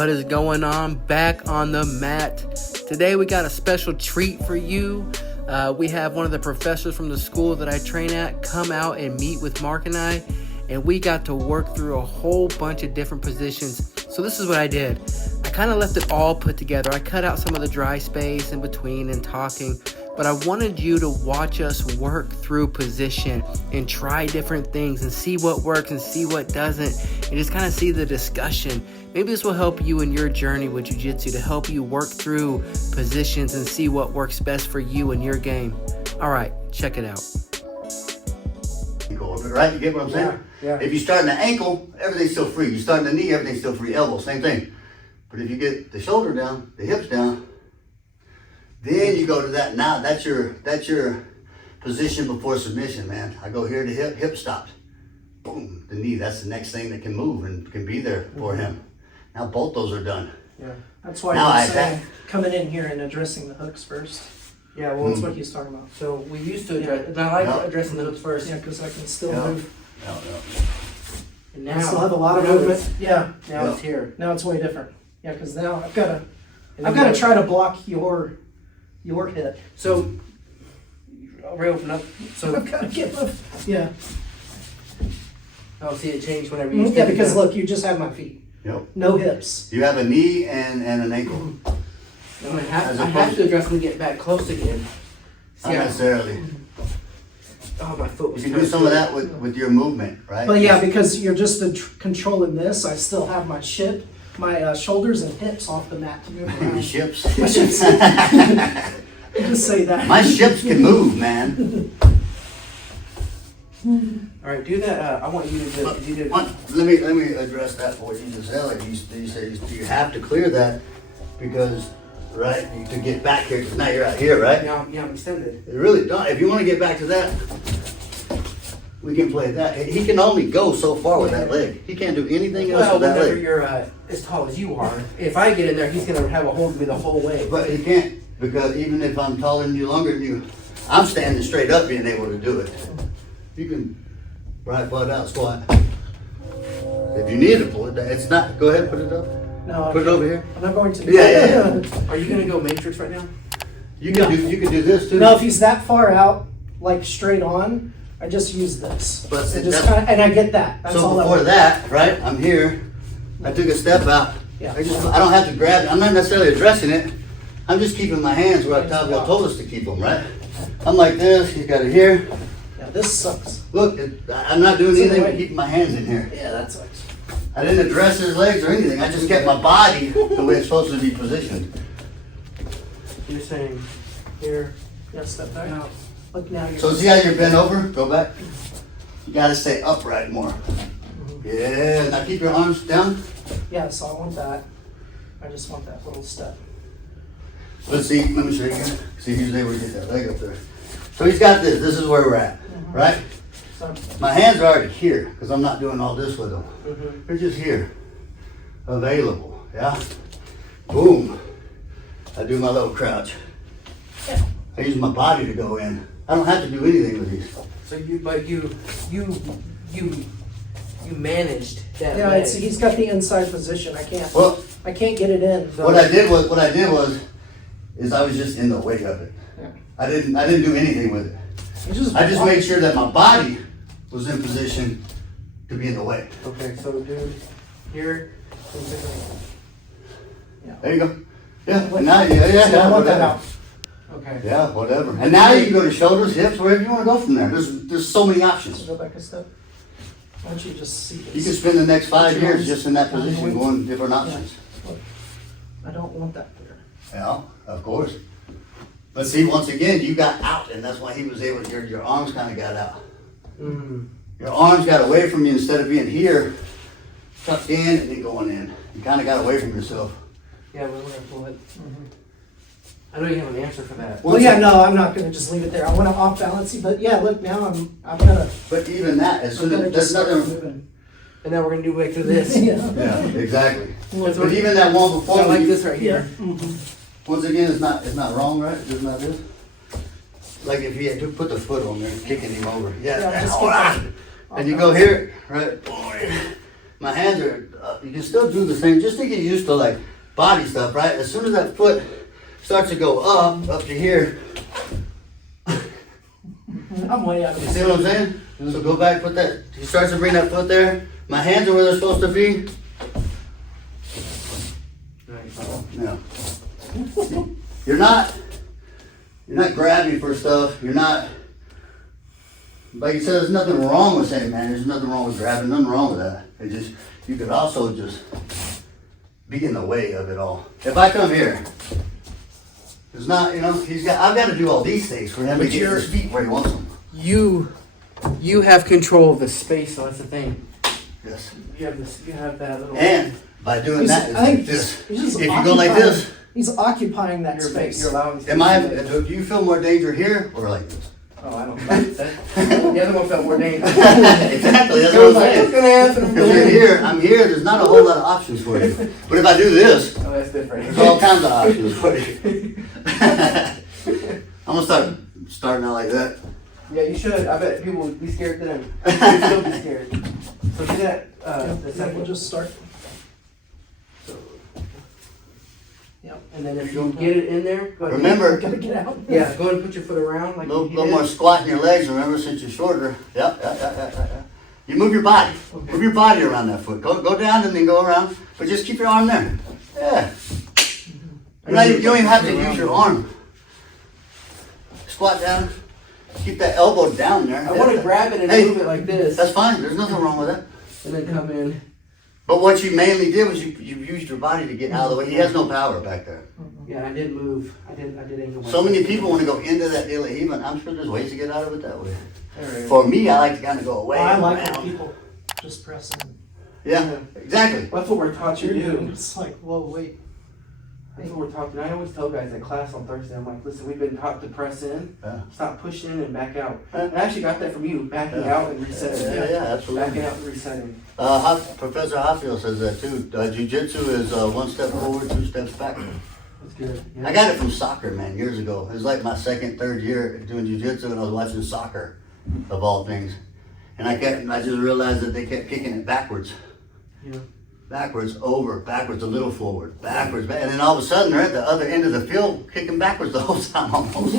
What is going on? Back on the mat. Today we got a special treat for you. We have one of the professors from the school that I train at come out and meet with Mark and I, and we got to work through a whole bunch of different positions. So this is what I did. I kind of left it all put together. I cut out some of the dry space in between and talking, but I wanted you to watch us work through position and try different things and see what works and see what doesn't, and just kind of see the discussion. Maybe this will help you in your journey with jiu-jitsu, to help you work through positions and see what works best for you in your game. All right, check it out. Right? You get what I'm saying? Yeah. If you start in the ankle, everything's still free. You start in the knee, everything's still free. Elbow, same thing. But if you get the shoulder down, the hips down, then you go to that. Now that's your position before submission, man. I go here to hip stops. Boom, the knee. That's the next thing that can move and can be there for him. Now both those are done. Yeah, that's why Now you're saying coming in here and addressing the hooks first. Yeah, well, That's what he's talking about. so we used to address, and I like addressing the hooks first. Yeah, because I can still Yeah. move. And I still have a lot of now movement. it's- Yeah, Now it's here. now it's way different. Yeah, because now I've got to And then try to block your hit. So, I'll reopen up. So, I've got to get my yeah. I'll see it change whenever you Yeah, step it because down. look, you just have my feet, Yep. no hips. You have a knee and an ankle. No, I As have opposed- to address them to get back close again. Not necessarily. Oh, my foot You was can do some of that with your movement, right? But yeah, because you're just controlling this, I still have my shoulders and hips off the mat to move Your around. ships. My ships. Just say that. My ships can move, man. All right, do that. I want you to do. You did. Let me address that for what you just said. Like you said, you have to clear that because, right, to get back here. Because now you're out here, right? Yeah, I'm extended. It really don't. If you want to get back to that, we can play that. He can only go so far with that leg. He can't do anything else Well, with that whenever leg. you're as tall as you are, if I get in there, he's gonna have a hold of me the whole way. But he can't because even if I'm taller than you, longer than you, I'm standing straight up, being able to do it. You can right butt out squat. If you need to pull it down, it's not. Go ahead, put it up. No, Put it over here. I'm not going to. Yeah. Are you gonna go matrix right now? You can do this too. No, if he's that far out, like straight on, I just use this. But So see, just that- kinda, and I get that. That's So all before I that, right? I'm here. I took a step out. Yeah. I don't have to grab it. I'm not necessarily addressing it. I'm just keeping my hands where Faubion told us to keep them, right? I'm like this. He's got it here. Yeah, this sucks. Look, I'm not doing It's in the anything way. but keeping my hands in here. Yeah, that sucks. I didn't address his legs or anything. I just kept my body the way it's supposed to be positioned. You're saying here. Yeah, step back. Look now. You're So see how you're bent over? Go back. You gotta stay upright more. Yeah, now keep your arms down. Yeah, so I want that. I just want that little step. Let's see, let me show you again. See if he's able to get that leg up there. So he's got this. This is where we're at, right? So My hands are already here because I'm not doing all this with them. Mm-hmm. They're just here, available. Yeah. Boom. I do my little crouch. yeah. I use my body to go in. I don't have to do anything with these. So you managed that. Yeah, leg. he's got the inside position. I can't Well, get it in. what I did was I was just in the way of it. Yeah. I didn't do anything with it. You just I just made sure that my body was in position to be in the way. Okay, so dude, here. Yeah. There you go. Yeah. And now, yeah, So I want that whatever. out. Okay. Yeah, whatever. And now you can go to shoulders, hips, wherever you want to go from there. There's so many options. Go back a step. Why don't you just see this? You can spend the next 5 Put your years arms just in that down the position, way. going different options. Look, I don't want that there. Yeah, of course. But see, once again, you got out, and that's why he was able to. Your arms kind of got out. Mm-hmm. Your arms got away from you instead of being here, tucked in, and then going in. You kind of got away from yourself. Yeah, we're gonna pull it. I know you have an answer for that. Well, yeah, no, I'm not gonna just leave it there. I want to off balance you, but yeah, look, now I'm gonna. But even that, as I'm soon gonna as just that's start nothing. moving. And now we're gonna do like through this. Yeah. Yeah, exactly. Well, But even that one so before, like you- this right Yeah. here. once again, it's not wrong, right? It's not this. Like if he had to put the foot on there, kicking him over. Yeah, Yeah, just hold keep on. And you go here, right? My hands are you can still do the same, just to get used to like body stuff, right? As soon as that foot starts to go up to here, I'm way out of you see what I'm saying? So go back, put that, he starts to bring that foot there. My hands are where they're supposed to be. Yeah. You're not grabbing for stuff. You're not, like you said, there's nothing wrong with saying, man, there's nothing wrong with grabbing, nothing wrong with that. It just, you could also just be in the way of it all. If I come here, it's not, you know, I've got to do all these things for him to get his feet where he wants them. You have control of the space, so that's the thing. Yes. You have that little. And by doing that, it's I think like this. he's just If you go like this, he's occupying that space. You're allowing. do you feel more danger here or like this? Oh, I don't know. The other one felt more dangerous. Exactly, that's what I'm saying. What's gonna happen? Because I'm here, there's not a whole lot of options for you. But if I do this, Oh, that's different. there's all kinds of options for you. I'm gonna starting out like that. Yeah, you should. I bet people would be scared then. You'd still be scared. So do that. The Yeah, second. we'll just start. Yep. And then if you get it in there, go ahead. Remember, Gotta get out. Yeah, go ahead and put your foot around like a little you more did. squat in your legs, remember, since you're shorter. Yep. You move your body. Okay. Move your body around that foot. Go down and then go around, but just keep your arm there. Yeah. You don't even have to use your arm. Squat down. Keep that elbow down there. I want to grab it and Hey, move it like this. That's fine. There's nothing wrong with that. And then come in. But what you mainly did was you used your body to get out of the way. He has no power back there. Yeah, I did move. I did angle. So many people want to go into that deal even. I'm sure there's ways to get out of it that way. Alright. For me, I like to kind of go away. I and like when around. people just press in. Yeah, exactly. That's what we're taught to do. It's like, whoa, wait. That's what we're taught to do. I always tell guys at class on Thursday, I'm like, listen, we've been taught to press in, Yeah. stop pushing and back out. Yeah. And I actually got that from you, backing Yeah. out and resetting. Yeah, absolutely. Backing out and resetting. Professor Hopfield says that too. Jiu Jitsu is one step forward, 2 steps back. That's good. Yeah. I got it from soccer, man, years ago. It was like my second, third year doing Jiu Jitsu, and I was watching soccer, of all things. And I just realized that they kept kicking it backwards. Yeah. Backwards, over, backwards, a little forward, backwards, and then all of a sudden they're at the other end of the field kicking backwards the whole time almost.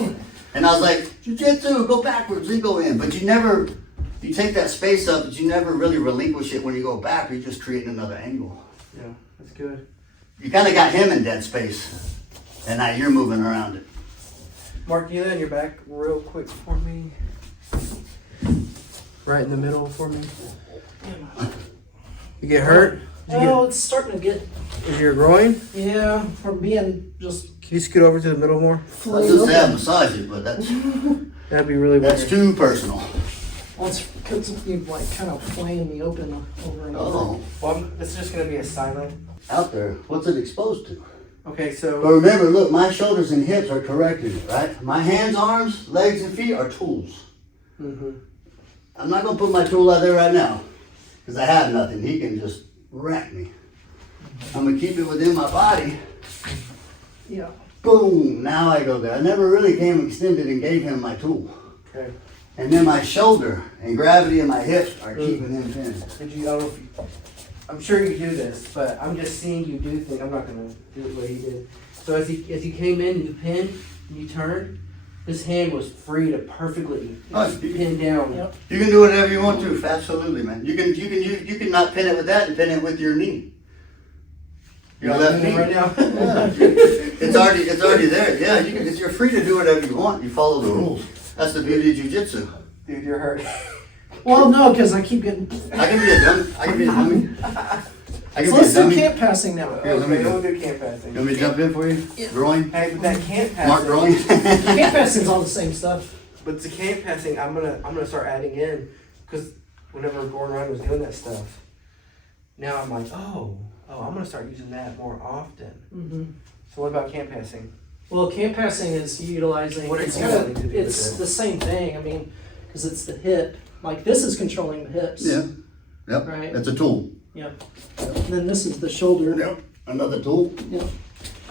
And I was like, Jiu-Jitsu, go backwards, then go in. But you take that space up, but you never really relinquish it when you go back, you're just creating another angle. Yeah, that's good. You kind of got him in dead space, and now you're moving around it. Mark, you lay on your back real quick for me. Right in the middle for me. You get hurt? Oh, it's starting to get, Is your groin? yeah, from being just Can you scoot over to the middle more? I was flayed just saying open. massage it, but That'd be really weird. that's too personal. Well, it's because you like kind of flaying me open over and over. Oh, Well, this is just gonna be a silent. out there, what's it exposed to? Okay, But so remember, look, my shoulders and hips are corrected, right? My hands, arms, legs, and feet are tools. mhm. I'm not gonna put my tool out there right now, because I have nothing. He can just wreck me. I'm gonna keep it within my body. Yeah. Boom, now I go there. I never really came extended and gave him my tool. Okay. And then my shoulder and gravity in my hips are keeping him pinned. Did you? I don't know if you, I'm sure you do this, but I'm just seeing you do things. I'm not gonna do it the way he did. So as you came in and you pinned and you turned, his hand was free to perfectly pin down. Yep. You can do whatever you want to. Absolutely, man. You can not pin it with that and pin it with your knee. Your left knee. Right now. Yeah. It's already there. Yeah, you're free to do whatever you want. You follow the rules. That's the beauty of jiu-jitsu. Dude, you're hurt. Well, no, because I keep getting. I can be a dummy. I can be a dummy. I can So be let's a do dummy. camp passing now. Here, let me Okay, go. we'll do camp passing. You want me to jump in for you? Yeah. Groin? Hey, but that camp passing. Mark groin? Camp passing's all the same stuff. But the camp passing, I'm gonna start adding in, because whenever Gordon Ryan was doing that stuff, now I'm like, oh, I'm gonna start using that more often. Mm-hmm. So what about camp passing? Well, camp passing is utilizing. What are it's you kinda- using to do It's with it? the same thing. I mean, because it's the hip. Like this is controlling the hips. Yeah. Yep. Right. That's a tool. Yep. And then this is the shoulder. Yep. Another tool. Yep.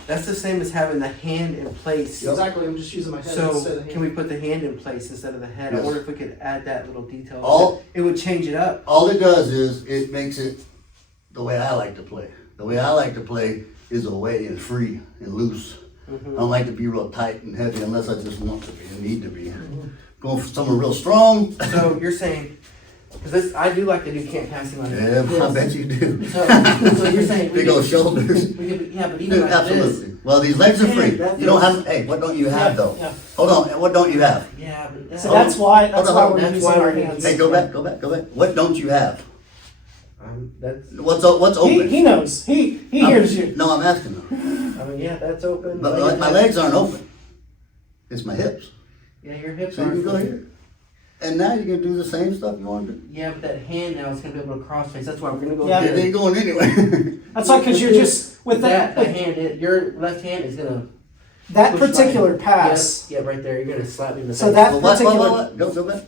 That's the same as having the hand in place. Yep. Exactly. I'm just using my head instead So of the can we hand. put the hand in place instead of the head? Yes. I wonder if we could add that little detail. All- It would change it up. All it does is it makes it the way I like to play. The way I like to play is away and free and loose. I don't like to be real tight and heavy unless I just want to be and need to be. Going for someone real strong. So you're saying, because I do like to do camp passing like Yeah, this. I bet you do. So you're saying Big old shoulders. yeah, but even Dude, like absolutely. this. Well, these legs are free. Yeah, You don't have. Hey, what don't you have though? Hold on. What don't you have? Yeah, but So that's why we're That's using why our we're hands. Hey, go back. What don't you have? that's. What's open? He knows. He hears you. No, I'm asking them. I mean, yeah, that's open. But my legs aren't open. It's my hips. Yeah, your hips So you are. can go here. And now you can do the same stuff you want to do. Yeah, but that hand now is gonna be able to cross face. That's why we're gonna go. Yeah. It ain't going anywhere. That's why, because you're just with that that hand. Your left hand is gonna. that push my particular hand. pass. Yeah, right there. You're gonna slap me in the So face. that Well, what? particular. Go back.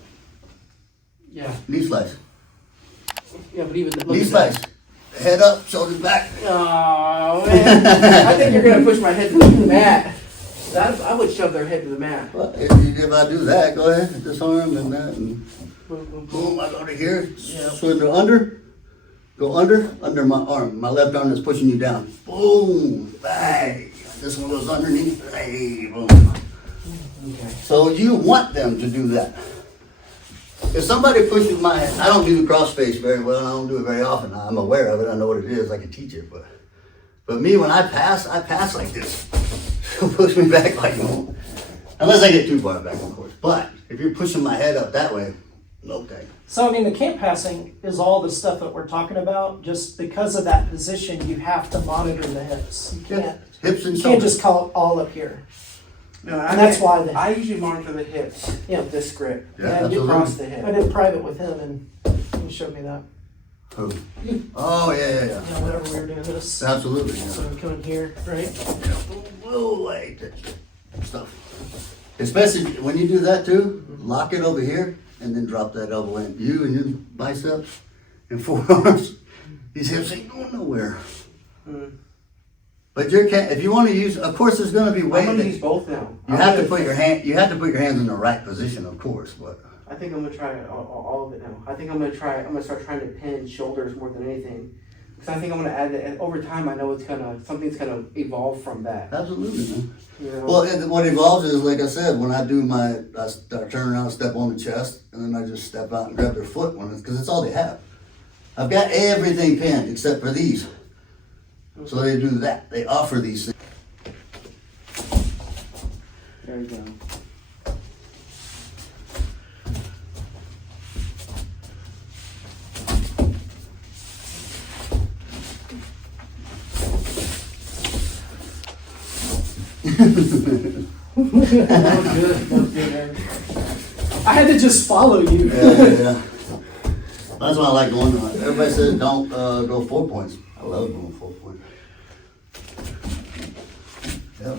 Yeah, Knee slice. yeah, but even the Knee slice. Head up, shoulders back. Oh man, I think you're gonna push my head to the mat. I would shove their head to the mat. Well, if I do that, go ahead. This arm and that, and Boom, boom, boom. boom. I go to here. Yeah. Swing to under. Go under my arm. My left arm is pushing you down. Boom. Bang. This one goes underneath. Hey, boom. Okay. So you want them to do that. If somebody pushes my head, I don't do the cross face very well. I don't do it very often. I'm aware of it. I know what it is. I can teach it. But me, when I pass like this. Push me back like you won't. Unless I get too far back, of course. But if you're pushing my head up that way, okay. So I mean, the camp passing is all the stuff that we're talking about. Just because of that position, you have to monitor the hips. You can't. Hips and You shoulders. can't just call it all up here. No, And that's why I usually monitor the hips. Yeah. With this grip. Yeah, And absolutely. across the I head. did private with him, and he showed me that. Who? Oh, yeah. You know, whenever we were doing this. Absolutely. So I'm coming here, right? Whoa, like that stuff. Especially when you do that too, lock it over here and then drop that elbow in. You and your biceps and forearms, these hips ain't going nowhere. But if you want to use, of course, there's going to be I'm ways. gonna use both now. You have to put your hands in the right position, of course. But I think I'm gonna try all of it now. I think I'm gonna start trying to pin shoulders more than anything. Because I think I'm gonna add that, and over time I know something's gonna evolve from that. absolutely, man. You know? Well, and what evolves is, like I said, when I do I turn around, step on the chest, and then I just step out and grab their foot because it's all they have. I've got everything pinned except for these. So they do that. They offer these things. There you go. That was good, man. I had to just follow you. Yeah. That's why I like going. Everybody says don't go 4 points. I love going 4 points. Yep.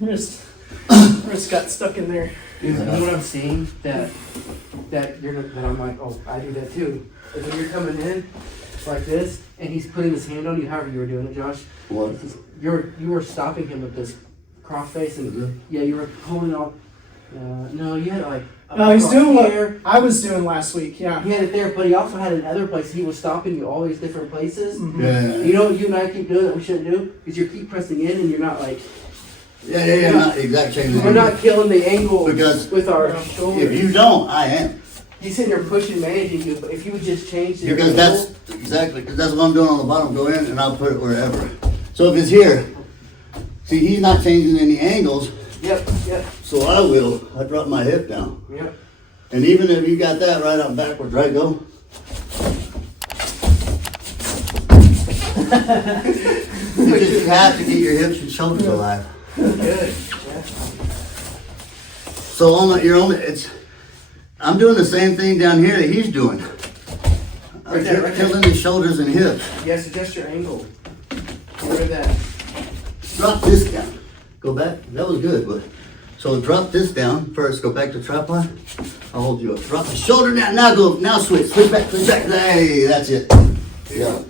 Wrist got stuck in there. Dude, you know what I'm seeing? That I'm like, oh, I do that too. Is when you're coming in like this, and he's putting his hand on you, however you were doing it, Josh. What? You were stopping him with this cross face, and yeah, you were pulling off. No, you had it like. No, he's doing here. what I was doing last week. Yeah. He had it there, but he also had it in other places. He was stopping you all these different places. Yeah. You know what you and I keep doing that we shouldn't do? Is you keep pressing in, and you're not like. Yeah. Not the exact same thing. We're not killing the angle Because with our shoulders. If you don't, I am. He's sitting there pushing, managing you, but if you would just change the Because angle, that's what I'm doing on the bottom. Go in and I'll put it wherever. So if it's here, see, he's not changing any angles. Yep. So I drop my hip down. Yep. And even if you got that right up backwards, right, go. You have to get your hips and shoulders alive. Good. Yeah. So I'm doing the same thing down here that he's doing. I'm Right there, right there. killing his shoulders and hips. Yes, adjust your angle. Get rid of that. Drop this down. Go back. That was good, but so drop this down first. Go back to tripod. I'll hold you up. Drop the shoulder down. Now go. Now switch. Switch back. Switch back. Hey, that's it. Yeah.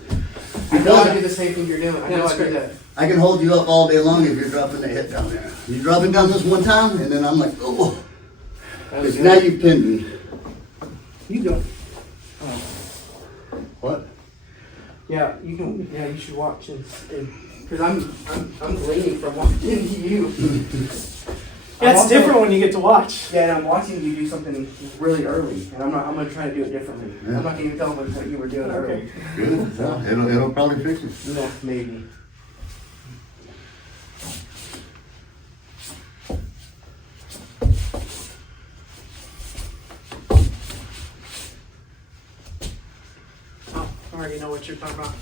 I know I do the same thing you're doing. I know I do that. I can hold you up all day long if you're dropping the hip down there. You drop it down this one time, and then I'm like, oh. That was Because now good. you pinned me. You don't. What? Yeah, you can. Yeah, you should watch and because I'm gleaning from watching you. Yeah, it's different when you get to watch. Yeah, and I'm watching you do something really early, and I'm gonna try to do it differently. Yeah. I'm not gonna even tell them what you were doing early. Good. Yeah, it'll probably fix it. No, maybe. Oh, I already know what you're talking about.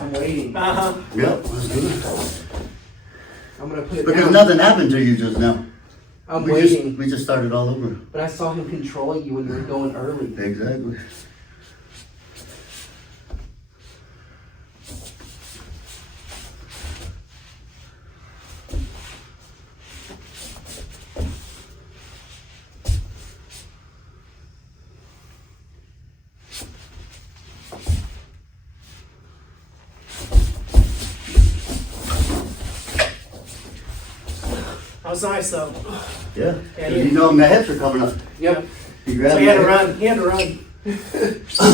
I'm waiting. Yep, that's good. I'm gonna put it Because down. nothing happened to you just now. I'm we waiting. we just started all over. But I saw him controlling you when you were going early. Exactly. That was nice though. Yeah. Yeah, You know my hips are coming up. Yep. You So grab he had to my hips. run. He had to run.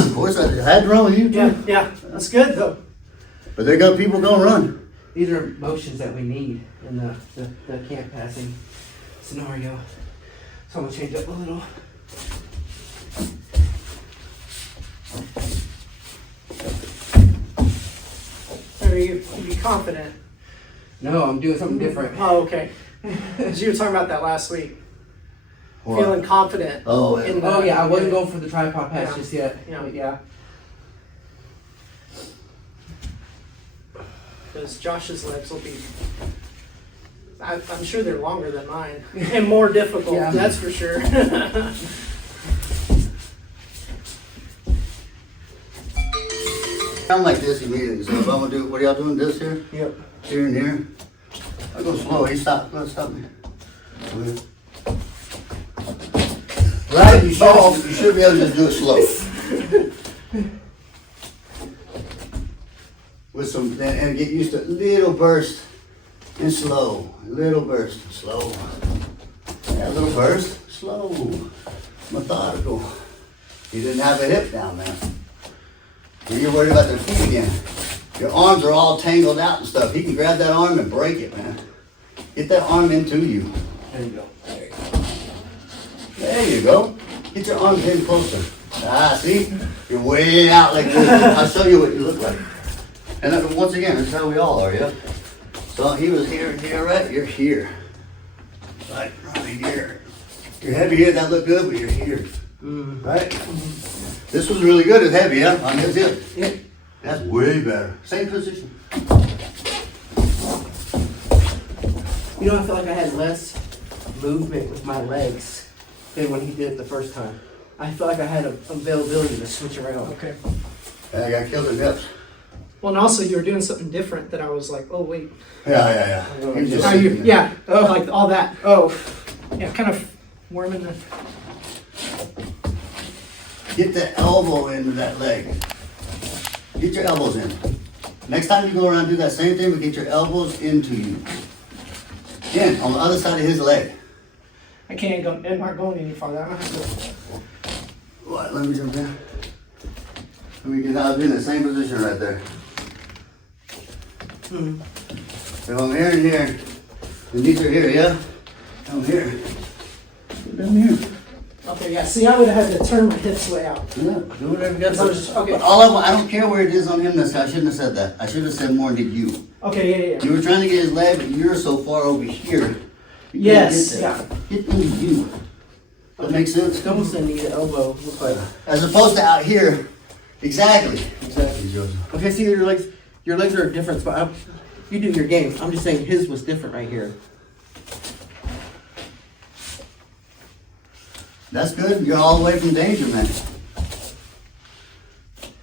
Of course I had to run with you too. Yeah, yeah. That's good though. But there got people gonna run. These are motions that we need in the camp passing scenario. So I'm gonna change up a little. Or you be confident. No, I'm doing something different. Oh, okay. 'Cause you were talking about that last week. What? Feeling confident. Oh, yeah. in the- Oh yeah, I wasn't going for the tripod pass Yeah. just yet. Yeah. But yeah. Because Josh's legs will be. I'm sure they're longer than mine and more difficult. Yeah. That's for sure. I'm like this immediately. So if I'm gonna do, what are y'all doing? This here? Yep. Here and here? I go slow. He stop. Go stop me. Okay. Right? You should be able to just do it slow. With some, and get used to little burst and slow. Little burst, slow. Yeah, little burst, slow. Methodical. You didn't have a hip down, man. When you're worried about their feet again. Your arms are all tangled out and stuff. He can grab that arm and break it, man. Get that arm into you. There you go. There you go. There you go. Get your arms in closer. Ah, see? You're way out like this. I'll show you what you look like. And then, once again, that's how we all are, yeah? So he was here, right? You're here. Right here. You're heavy here, that looked good, but you're here. Right? This was really good, it's heavy, yeah? On his hip. Yeah. That's way better. Same position. You know, I feel like I had less movement with my legs than when he did it the first time. I feel like I had an availability to switch around. Okay. I got killed in hips. Well, and also you were doing something different that I was like, oh wait. Yeah. He was just How you? sitting there. Yeah. Oh, like all that. Oh. Yeah, kind of warming the. Get the elbow into that leg. Get your elbows in. Next time you go around, do that same thing, but get your elbows into you. Again, on the other side of his leg. I can't go. I'm not going any farther. I don't have to. What? Let me jump in. Let me get. I'll be in the same position right there. If I'm here and here, the knees are here, yeah? I'm here. Down here. Okay. Yeah. See, I would have had to turn my hips way out. Yeah, do whatever you got So to just- do. okay. But all I want, I don't care where it is on him. I shouldn't have said that. I should have said more did you. Okay. Yeah. You were trying to get his leg, but you're so far over here. You Yes, can't yeah. get into you. That makes sense? It's almost a knee to elbow. Looks like. As opposed to out here. Exactly, Joseph. Okay, see your legs are different spot. You do your game. I'm just saying his was different right here. That's good. You're all the way from danger, man.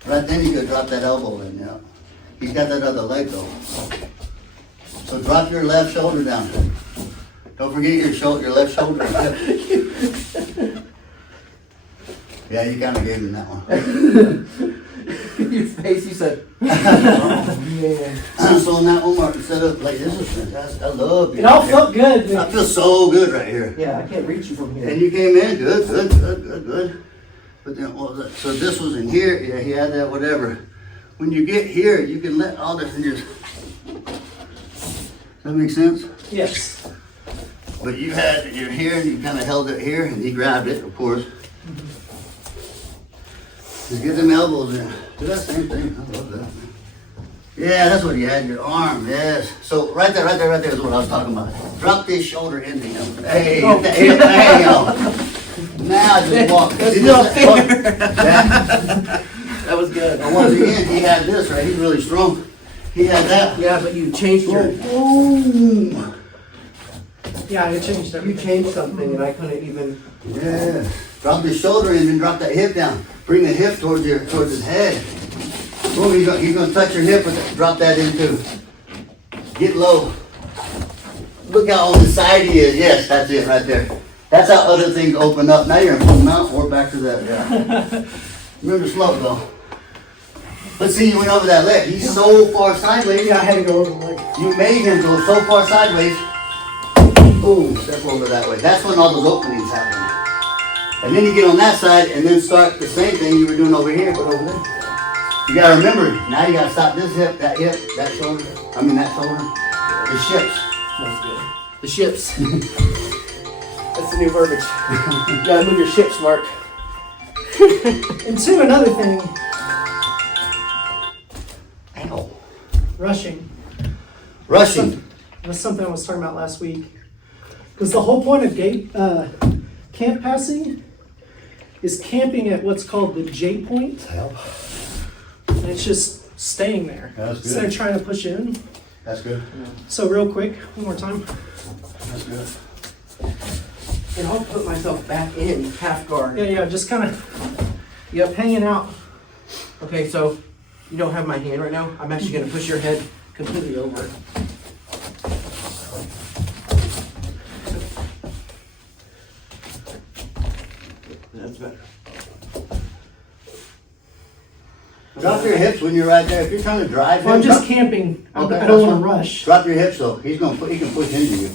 Right then you could drop that elbow in, yeah. He's got that other leg though. So drop your left shoulder down. Don't forget your left shoulder. Yeah, you kind of gave him that one. Your face, you said, oh, man. So on that one, Mark, instead of like this is fantastic. I love It all felt good. I feel so good right here. Yeah, I can't reach you from here. And you came in, good. But then what was that? So this was in here, yeah, he had that, whatever. When you get here, you can let all this and just, that make sense? Yes. But you had your here and you kind of held it here and he grabbed it, of course. Just get them elbows in. Do that same thing. I love that. Yeah, that's what you had, your arm, yes. So right there is what I was talking about. Drop this shoulder into him. Hey, hit the hip, bam. Now just walk. That's not fair. That was good. And once again, he had this, right? He's really strong. He had that. Yeah, but you changed your... Boom. Yeah, it changed You everything. changed something and I couldn't even... Yeah. Drop his shoulder in and drop that hip down. Bring the hip towards his head. Boom, he's gonna touch your hip with it. Drop that in too. Get low. Look how on the side he is. Yes, that's it right there. That's how other things open up. Now you're in full mount or back to that. Yeah. Remember slow though. Let's see, you went over that leg. He's so far sideways. Yeah, I had to go over the leg. You made him go so far sideways. Boom, step over that way. That's when all those openings happen. And then you get on that side and then start the same thing you were doing over here, but over there. You gotta remember, now you gotta stop this hip, that shoulder, that shoulder. The ships. That's good. The ships. That's the new verbiage. You gotta move your ships, Mark. And two, another thing, Ow. rushing. Rushing. That's something I was talking about last week. Because the whole point of camp passing is camping at what's called the J point. And it's just staying there. That's good. Instead of trying to push in. That's good. So real quick, one more time. That's good. And I'll put myself back in half guard. Yeah, just kind of Yep. hanging out. Okay, so you don't have my hand right now. I'm actually gonna push your head completely over. That's better. Drop your hips when you're right there. If you're trying to drive Well, I'm him, just drop- camping. I Okay, don't that's want fine. to rush. Drop your hips though. He can push into you.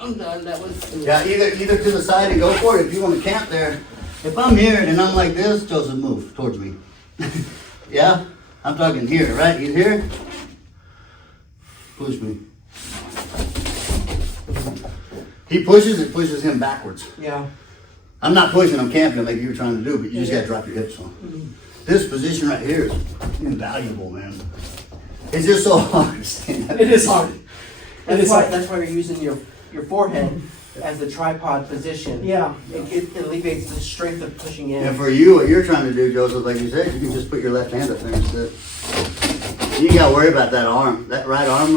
I'm done. That was. Yeah, either to the side and go for it if you want to camp there. If I'm here and I'm like this, Joseph, move towards me. Yeah? I'm talking here, right? He's here. Push me. He pushes, it pushes him backwards. Yeah. I'm not pushing, I'm camping like you were trying to do, but you just gotta drop your hips on. This position right here is invaluable, man. It's just so hard to stand up. It is hard. That's why you're using your forehead as the tripod position. Yeah. It alleviates the strength of pushing in. And for you, what you're trying to do, Joseph, like you said, you can just put your left hand up there instead. You ain't gotta worry about that arm. That right arm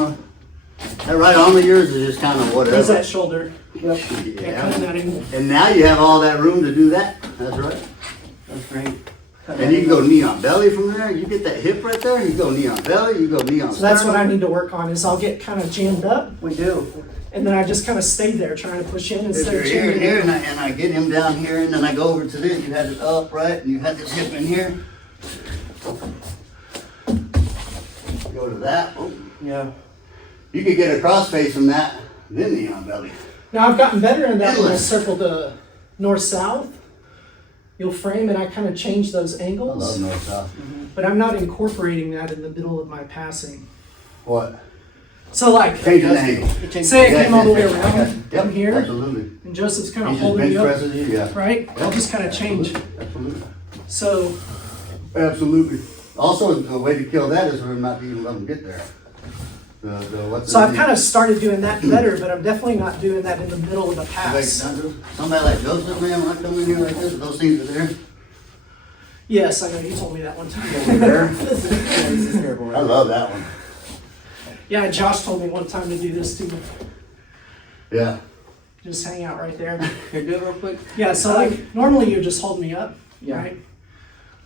of yours is just kind of whatever. Use that shoulder. Yep. Yeah. Cutting that angle. And now you have all that room to do that. That's right. That's great. And you can go knee on belly from there. You get that hip right there. You go knee on belly. You go knee on. So that's what I sternum. need to work on is I'll get kind of jammed up We do. and then I just kind of stay there trying to push in If instead you're of here, jamming. here, and I get him down here, and then I go over to this. You had it up, right? And you had this hip in here. Go to that. Oh. Yeah. You could get a cross face from that, then knee on belly. Now I've gotten better in that when I Endless. circle the north-south. You'll frame and I kind of change those I angles, love north south. but I'm not incorporating that in the middle of my passing. What? So like, Changing the angle. say I came all the way Yeah, around Yep, from here, absolutely. and Joseph's kind He of just holding bench you up, presses you, yeah. right? I'll just kind of change. Absolutely. So Absolutely. Also, a way to kill that is for him not to even let him get there. So I've kind of started doing that better, but I'm definitely not doing that in the middle of the pass. Somebody like Joseph, man, when I come in here like this, those things are there. Yes, I know, you told me that one time. There. This is terrible. I love that one. Yeah, Josh told me one time to do this too. Yeah. just hang out right there. Here, do it real quick. Yeah, so like normally you just hold me up, Yeah. right?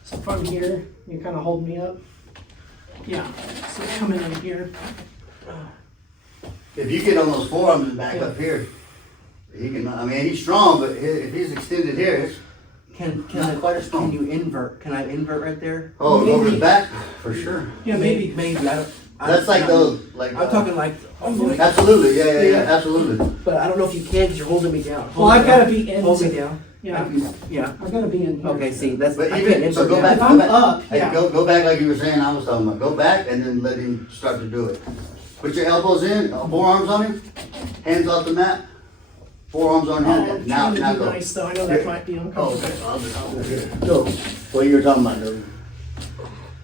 So if I'm here, you kind of hold me up. Yeah, so coming in here. If you get on those forearms and back up here, he can. I mean, he's strong, but if he's extended here, it's not quite as strong. Can you invert? Can I invert right there? Oh, Maybe. over his back, for sure. Yeah, maybe. Maybe. That's like those, like. I'm talking like. Absolutely, yeah, absolutely. But I don't know if you can because you're holding me down. Well, I've got to be in. Hold me down. Yeah, Yeah. I've got to be in here. Okay, see, that's. But I even can't so, invert go down. back. If Go I'm back. up, Hey, yeah. go back like you were saying. I was talking about. Go back and then let him start to do it. Put your elbows in, forearms on him, hands off the mat, forearms on Oh, him. I'm Now, trying to now be go. nice though. I know that might be Oh, uncomfortable. okay. I'll do here. Go. What you were talking about, though.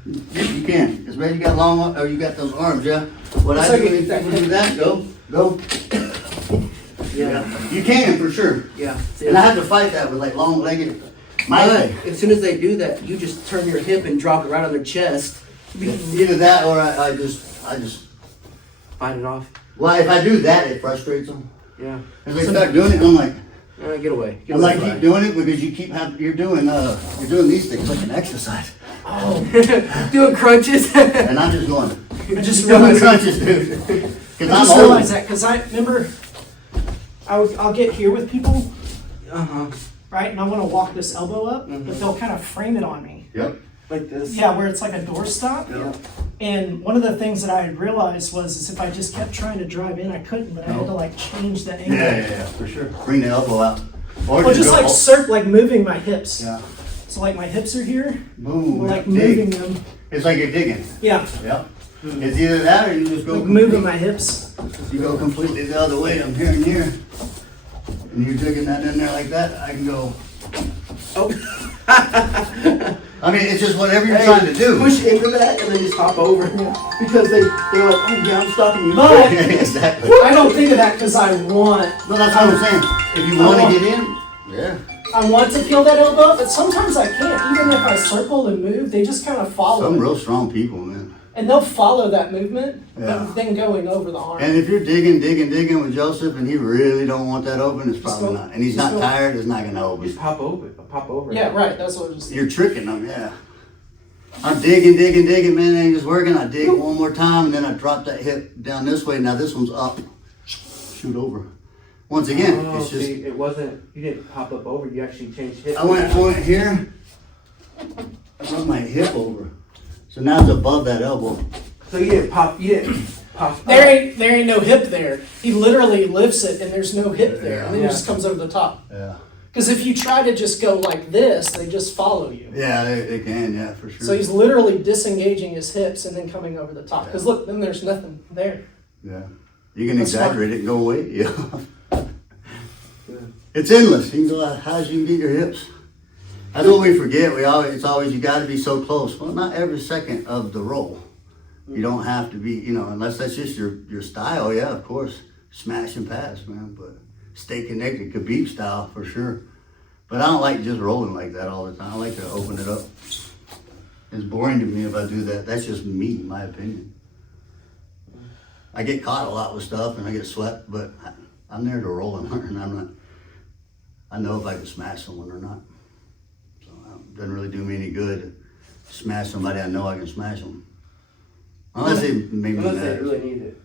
You can, because man, you got long, or you got those arms, yeah. What I do is do that. Go. Yeah. You can for sure. Yeah. See, And I have to fight that with like long-legged. My but leg. as soon as they do that, you just turn your hip and drop it right on their chest. Either that or I just. Fight it off. Well, if I do that, it frustrates them. Yeah. If they start doing it, I'm like, Get away. Get I'm like, away. keep doing it because you're doing these things like an exercise, Oh, doing crunches. and I'm just going. I just Doing realized, crunches, dude. I Because just I'm old. realized that because I remember I'll get here with people, right, and I want to walk this elbow up, but they'll kind of frame it on me. Yep. Like this. Yeah, where it's like a doorstop. Yeah. And one of the things that I had realized was if I just kept trying to drive in, I couldn't, but I had to like change the angle. Yeah, for sure. Bring the elbow out. Or Well, just go, like like moving my hips. Yeah. So like my hips are here, Boom. we're like dig. moving them. It's like you're digging. Yeah, Yep. It's either that or you just go. like moving my hips. You go completely the other way. I'm here and here, and you're digging that in there like that. I can go. Oh. I mean, it's just whatever you're trying to do. Push into that and then just hop over. Because they're like, oh yeah, I'm stopping you. But Exactly. I don't think of that because I want. No, that's what I'm saying. If you want to get in, yeah. I want to kill that elbow, but sometimes I can't. Even if I circle and move, they just kind of follow Some it. real strong people, man. And they'll follow that movement, Yeah. but then going over the arm. And if you're digging with Joseph and he really don't want that open, it's Just probably go- not. And he's just not go. tired, it's not going to open. Just pop over. Yeah, right. That's what I was just. You're tricking them, yeah. I'm digging, man, ain't just working. I dig one more time and then I drop that hip down this way. Now this one's up. Shoot over. Once again, Oh, it's just, see, it wasn't, you didn't pop up over, you actually changed hip. I went here, I brought my hip over. So now it's above that elbow. So you didn't pop up. There ain't no hip there. He literally lifts it, and there's no hip there, and then Yeah. it just comes over the top. Yeah. Because if you try to just go like this, they just follow you. Yeah, they can, yeah, for sure. So he's literally disengaging his hips and then coming over the top. Because look, then there's nothing there. Yeah. You can That's exaggerate it and go away. Yeah. It's endless. You can go as high as you can get your hips. That's what we forget. It's always you got to be so close. Well, not every second of the roll. You don't have to be, unless that's just your style. Yeah, of course, smash and pass, man. But stay connected, Khabib style for sure. But I don't like just rolling like that all the time. I like to open it up. It's boring to me if I do that. That's just me, my opinion. I get caught a lot with stuff and I get swept, but I'm there to roll and learn. I know if I can smash someone or not. So it doesn't really do me any good to smash somebody I know I can smash them. Unless they make me Unless they mad. really need it,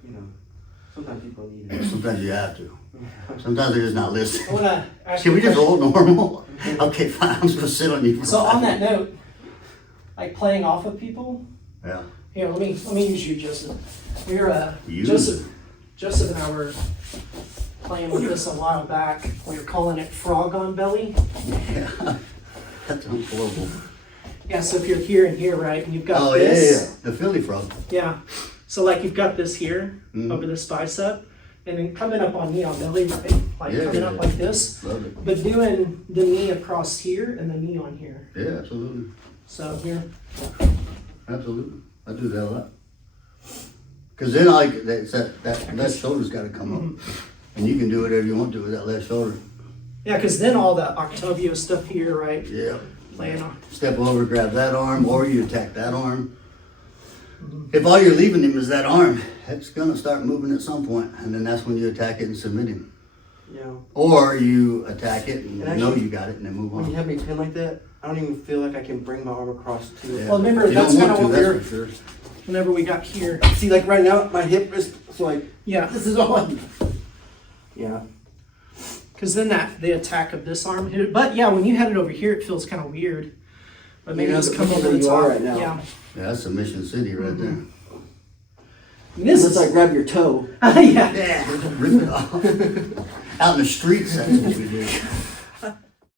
Sometimes people need it. Sometimes you have to. Sometimes they're just not I listening. want to ask Can you we a just question. roll normal? Okay, fine. I'm just going to sit on you for So a on second. that note, like playing off of people. Yeah. Here, let me use you, Joseph. We're You? Joseph and I were playing with this a while back. We were calling it frog on belly. Yeah. That sounds horrible. Yeah, so if you're here and here, right, and you've got Oh, this. yeah. The Philly frog. Yeah. So like you've got this here Mhm. over this bicep, and then coming up on knee on belly, right? Like Yeah, coming yeah, up yeah. like this, Love it. but doing the knee across here and the knee on here. Yeah, absolutely. So here. Absolutely. I do that a lot. Because then that left shoulder's got to come up. And you can do whatever you want to with that left shoulder. Yeah, because then all the Octavio stuff here, right? Yeah. Laying on. Step over, grab that arm, or you attack that arm. If all you're leaving him is that arm, it's going to start moving at some point, and then that's when you attack it and submit him. Yeah. Or you attack it and And know actually, you got it and then move When you on. have me pinned like that, I don't even feel like I can bring my arm across to it. Yeah. Well, remember, You that's don't kind of want what to, we were, that's for sure. whenever we got here. See, like right now, my hip is so like, Yeah, this is all I'm. Yeah. because then the attack of this arm hit it. But yeah, when you had it over here, it feels kind of weird. But maybe Yeah, just but come look over where the you are top. right now. Yeah. Yeah, that's Submission City right there. And this is Unless I grab your toe. yeah. Yeah, rip it off. Out in the streets, that's what we do.